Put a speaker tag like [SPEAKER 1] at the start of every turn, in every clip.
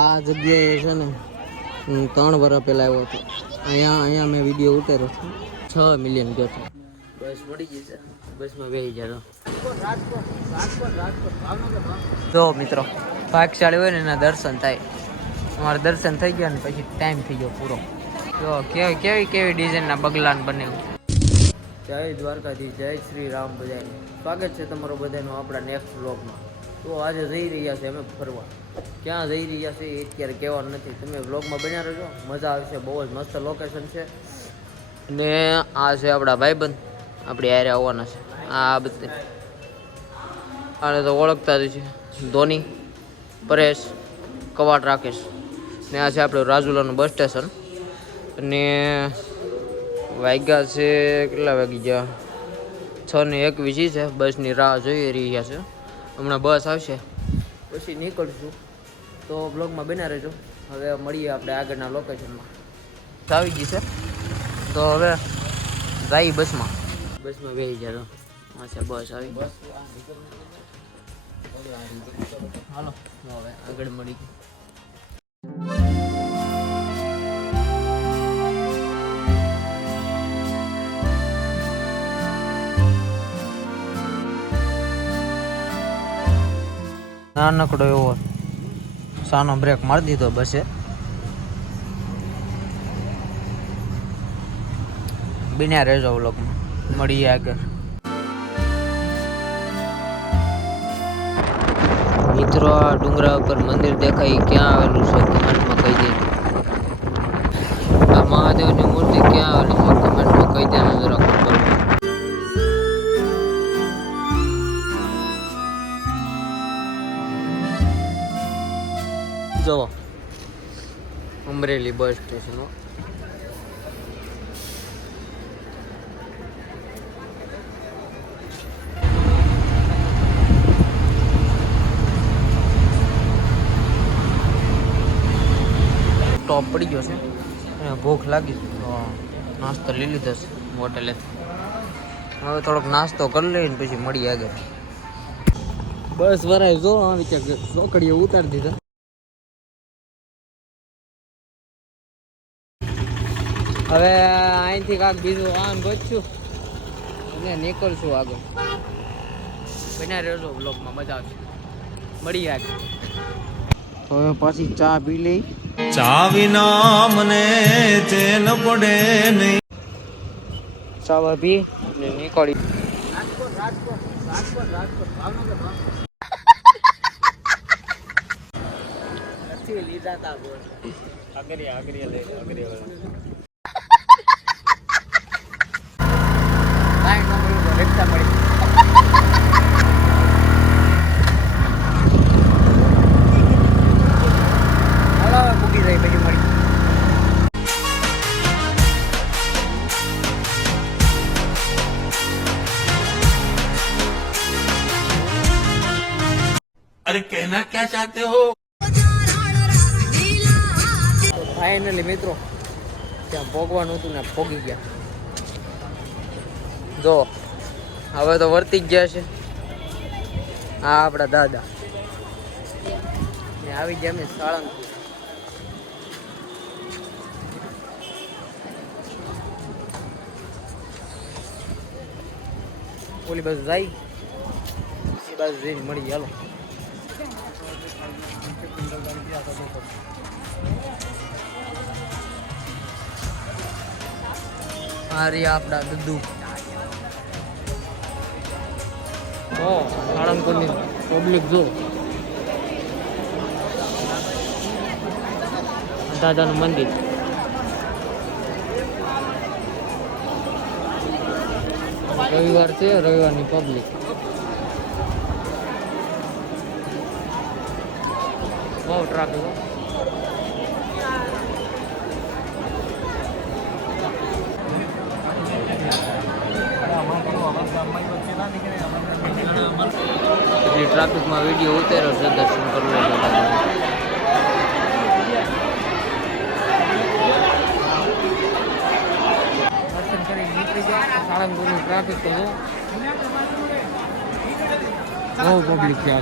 [SPEAKER 1] આ જગ્યાએ છે ને હું ત્રણ વર્ષ પહેલાં આવ્યો હતો. અહીંયા અહીંયા મેં વીડિયો ઉતાર્યો છે. છ મિલિયન ગયો છે. બસ મળી ગઈ છે. બસમાં બેસી જારો જો મિત્રો, ભાગશાળી હોય ને એના દર્શન થાય. અમારા દર્શન થઈ ગયા ને પછી ટાઈમ થઈ ગયો પૂરો. જો, કેવી કેવી કેવી ડિઝાઇનના બગલાન બનેલું. જય દ્વારકાધીશ જય શ્રી રામ બધાને. સ્વાગત છે તમારો બધાનું આપણા નેક્સ્ટ વ્લોગમાં તો આજે જઈ રહ્યા છે અમે ફરવા. ક્યાં જઈ રહ્યા છે એ અત્યારે કહેવાનું નથી. તમે વ્લોગમાં બન્યા રહેજો. મજા આવશે. બહુ જ મસ્ત લોકેશન છે. ને આ છે આપણા ભાઈબંધ. આપણી હારે આવવાના છે. આ બધે. આને તો ઓળખતા જ છે. ધોની, પરેશ, કવાટ રાકેશ. ને આ છે આપણું રાજુલાનું બસ સ્ટેશન. અને વાગ્યા છે કેટલા વાગી ગયા? છ ને એકવીસ છે. બસની રાહ જોઈ રહ્યા છે. હમણાં બસ આવશે. પછી નીકળશું. તો બ્લોગમાં બના રહેજો. હવે મળીએ આપણે આગળના લોકેશનમાં આવી ગઈ છે. તો હવે જાય બસમાં. બસમાં બેસી જાય આ છે બસ આવી. હાલો હવે આગળ મળી નાનકડો એવો સાનો બ્રેક મારી દીધો બસે. બિના રહેજો વ્લોગમાં. મળીએ આગળ. મિત્રો, આ ડુંગરા ઉપર મંદિર દેખાય ક્યાં આવેલું છે? કમેન્ટમાં કહી દેજો. આ મહાદેવની મૂર્તિ ક્યાં આવેલી છે? કમેન્ટમાં કહી દેજો જરા ખબર જો અમરેલી બસ સ્ટેશન ટોપ પડી ગયો છે. અને ભૂખ લાગી. તો નાસ્તો લઈ લીધો છે, હોટલે. હવે થોડોક નાસ્તો કરી લઈને પછી મળી આગળ. બસ વરાય જો, આવી ચોકડીએ ઉતારી દીધા. હવે અહીંથી કાંક બીજું વાહન ગોતશું અને નીકળશું આગળ. બન્યા રહેજો બ્લોકમાં મજા આવશે. મળી આગળ. હવે પાછી ચા પી લઈ.
[SPEAKER 2] ચા વિના મને ચેન પડે નહીં.
[SPEAKER 1] ચા પી અને નીકળી. લીધા તા બોલ. કાંઈ
[SPEAKER 2] કહેના चाहते हो
[SPEAKER 1] ફાઇનલી મિત્રો, ત્યાં ભોગવાનું હતું ને ભોગી ગયા. જો, હવે તો વર્તી ગયા છે. આ આપણા દાદા. ને આવી ગયા અમે સાળંગપુર. ઓલી બાજુ જાય. એ બાજુ જઈને મળી, હાલો. રહ્યા આપણા દુદુ. ઓ સાળંગપુરની પબ્લિક જો. દાદાનું મંદિર. રવિવાર છે રવિવારની પબ્લિક બહુ ટ્રાફિક. એટલી ટ્રાફિકમાં વીડિયો ઉતાર્યો છે દર્શન કરવું સાળંગપુરનું ટ્રાફિક તો બહુ પબ્લિક છે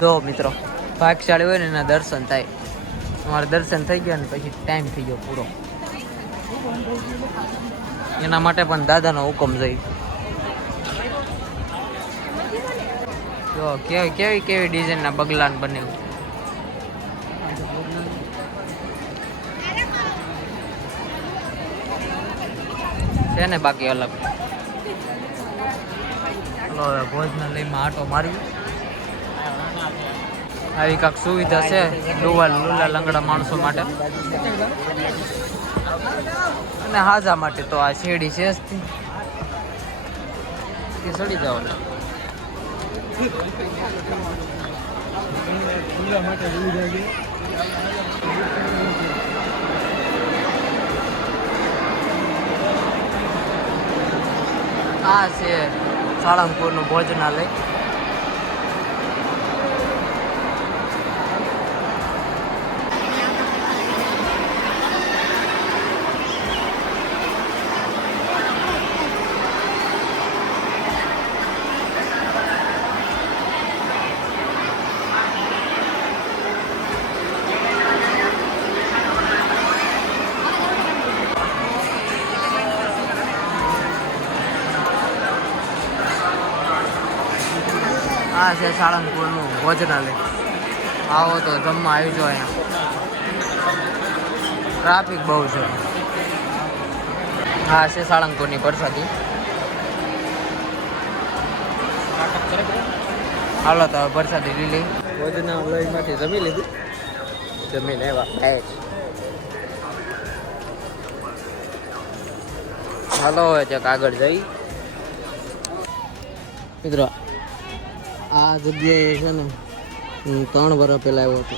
[SPEAKER 1] જો મિત્રો, ભાગશાળી હોય ને એના દર્શન થાય. અમારે દર્શન થઈ ગયા ને પછી ટાઈમ થઈ ગયો પૂરો. એના માટે પણ દાદાનો હુકમ જઈ જો, કેવી કેવી કેવી ડિઝાઇનના બગલાન બન્યું છે ને બાકી અલગ. ભોજનાલયમાં આટો મારી આવી કાંક સુવિધા છે લુવા લુલા લંગડા માણસો માટે. અને હાજા માટે તો આ શેરડી છે સડી જાવ આ છે સાળંગપુરનું ભોજનાલય. આ છે સાળંગપુરનું ભોજનાલય. આવો તો જમવા આવી જાઓ અહીંયા. ટ્રાફિક બહુ છે. હા છે સાળંગપુરની પરસાદી હાલો તો પ્રસાદી લીલી ભોજનાલયમાંથી જમી લીધું? જમી લેવા હાલો હવે ચક આગળ જઈ. મિત્રો આ જગ્યાએ છે ને, હું ત્રણ વર્ષ પહેલાં આવ્યો હતો.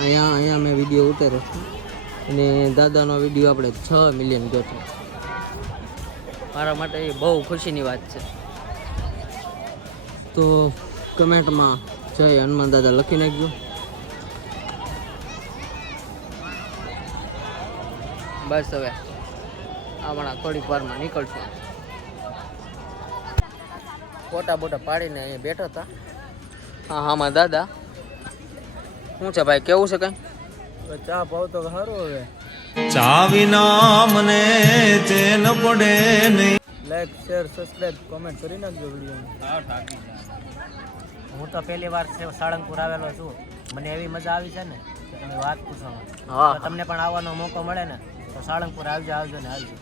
[SPEAKER 1] અહીંયા અહીંયા મેં વીડિયો ઉતાર્યો અને દાદાનો વીડિયો આપણે છ મિલિયન ગયો હતો મારા માટે એ બહુ ખુશીની વાત છે. તો કમેન્ટમાં જય હનુમાન દાદા લખી નાખજો. બસ હવે. હમણાં થોડીક વારમાં નીકળશું. ફોટા બોટા પાડીને અહીંયા બેઠા હતા. હા હા મારા દાદા. શું છે ભાઈ કેવું છે કઈ? ચા પાવ તો સારું હવે.
[SPEAKER 2] ચા વિના મને ચેન પડે નહીં.
[SPEAKER 1] લાઈક શેર સબસ્ક્રાઇબ કોમેન્ટ કરી નાખજો વીડિયો
[SPEAKER 3] હું તો પહેલી વાર સાળંગપુર આવેલો છું. મને એવી મજા આવી છે ને કે તમે વાત પૂછો
[SPEAKER 1] હા
[SPEAKER 3] તમને પણ આવવાનો મોકો મળે ને તો સાળંગપુર આવજો આવજો ને આવજો.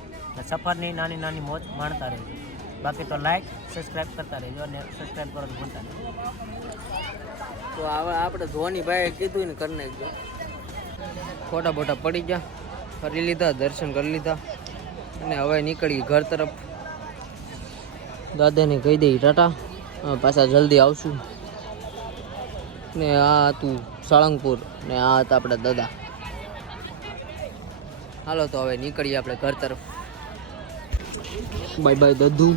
[SPEAKER 3] સફરની નાની નાની મોજ માણતા રહેજો. બાકી તો લાઈક સબસ્ક્રાઈબ કરતા રહેજો અને સબસ્ક્રાઈબ કરો ભૂલતા નહીં.
[SPEAKER 1] તો હવે આપણે ધોની ભાઈ કીધું ને કરી નાખજો ફોટા બોટા પડી ગયા. ફરી લીધા દર્શન કરી લીધા. અને હવે નીકળી ઘર તરફ. દાદાને કહી દઈ ટાટા પાછા જલ્દી આવશું. ને આ હતું સાળંગપુર ને આ હતા આપણા દાદા. હાલો તો હવે નીકળીએ આપણે ઘર તરફ. બાય બાય દદ્દુ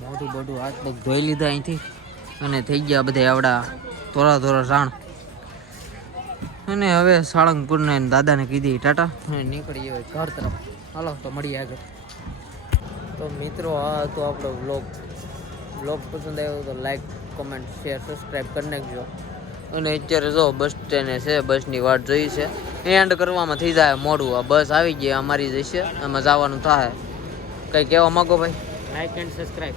[SPEAKER 1] મોટું બધું હાથ પગ ધોઈ લીધા અહીંથી. અને થઈ ગયા બધા આવડા થોડા થોડા રાણ. અને હવે સાળંગપુરને દાદાને કીધી, ટાટા. અને નીકળી હોય ઘર તરફ. હાલો, તો મળીએ આગળ. તો મિત્રો, આ હતો આપણો બ્લોગ બ્લોગ પસંદ આવ્યો તો લાઈક કોમેન્ટ શેર સબસ્ક્રાઈબ કરી નાખજો. અને અત્યારે જો બસ સ્ટેન્ડે છે બસની વાટ જોઈ છે. એન્ડ કરવામાં થઈ જાય મોડું. આ બસ આવી ગઈ અમારી જશે એમાં જવાનું થાય. કંઈ કહેવા માગો ભાઈ?
[SPEAKER 3] લાઈક એન્ડ સબસ્ક્રાઈબ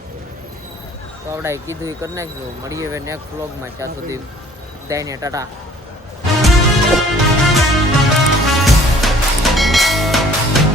[SPEAKER 1] તો આપણે કીધું એ કરી નાખ્યું. મળીએ હવે નેક્સ્ટ વ્લોગમાં ત્યાં સુધી દઈને ટાટા.